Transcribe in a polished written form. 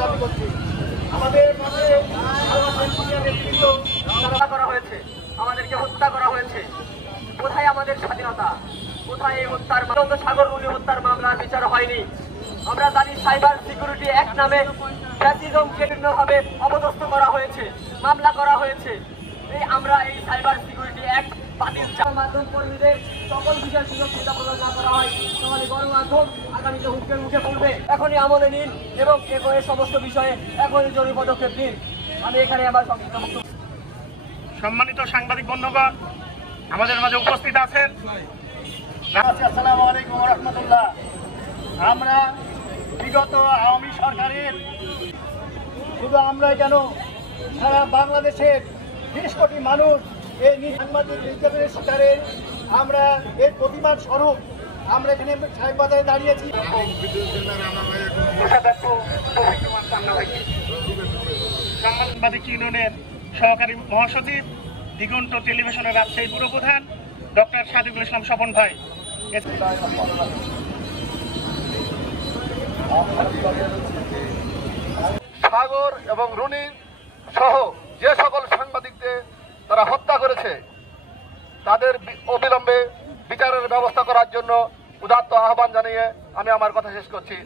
দাবি করছি। আমাদের মাঝে করা হয়েছে, আমাদেরকে হত্যা করা হয়েছে। কোথায় আমাদের স্বাধীনতা? কোথায় এই হত্যার সাগর রুনি হত্যার মামলার বিচার হয়নি? আমরা জানি সাইবার সিকিউরিটি অ্যাক্ট নামে ফ্যাসিজমকে বিভিন্নভাবে অপদস্থ করা হয়েছে, মামলা করা হয়েছে। আমরা এই সাইবার সিকিউরিটি অ্যাক্ট বাতিল চাই। মাধ্যম কর্মীদের সকল বিষয় সুরক্ষিত প্রদান না করা হয় তাহলে গণমাধ্যম আগামীতে হুমকির মুখে পড়বে। এখনই আমলে নিন এবং এই সমস্ত বিষয়ে এখনই জরুরি পদক্ষেপ নিন। আমি এখানে আমার সংক্ষিপ্ত বক্তব্য। সম্মানিত সাংবাদিক বন্ধুগণ, আমাদের মাঝে উপস্থিত আছেন। আসসালামু আলাইকুম ওয়া রাহমাতুল্লাহ। আমরা বিগত আওয়ামী সরকারের শুধু আমরাই কেন, সারা বাংলাদেশের 20 কোটি মানুষ এই সাংবাদিক নির্যাতনের শিকারের আমরা এর প্রতিবাদ স্বরূপ আমরা এখানে সাহেববাজারে দাঁড়িয়েছি। সাংবাদিক ইউনিয়নের সহকারী মহাসচিব, দিগন্ত টেলিভিশনের রাজশাহী ব্যুরো প্রধান ডক্টর সাদিকুল ইসলাম স্বপন ভাই। সাগর এবং রুনি সহ যে সকল সাংবাদিকদের তারা হত্যা করেছে তাদের অবিলম্বে বিচারের ব্যবস্থা করার জন্য উদাত্ত আহ্বান জানিয়ে আমি আমার কথা শেষ করছি।